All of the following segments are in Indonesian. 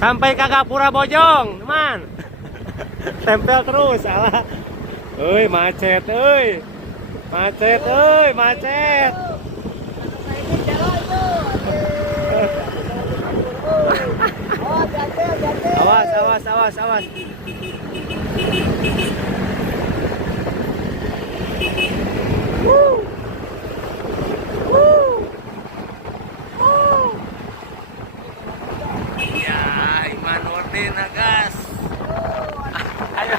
Sampai kagak pura bojong, teman. Tempel terus, salah. Euy, macet, euy. Macet, euy, macet. Awas, awas, awas, awas. Ya, Iman Nurdin gas. Ayo.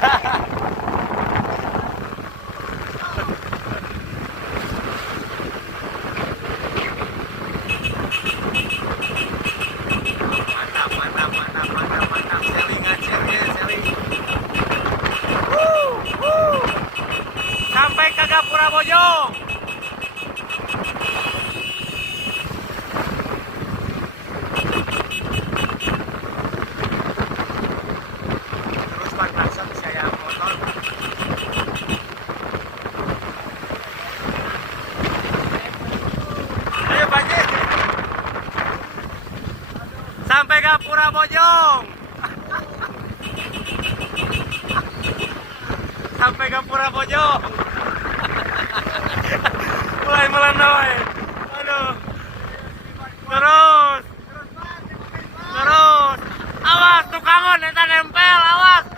Mantap, mantap, mantap, mantap, mantap. Selingan, seling. Sampai ke Gapura Bojong. Terus Pak klakson saya motor. Ayo Pak. Sampai Gapura Bojong. Sampai Gapura Bojong. Mulai melandai. Aduh. Terus. Awas tukangon, eta nempel, awas.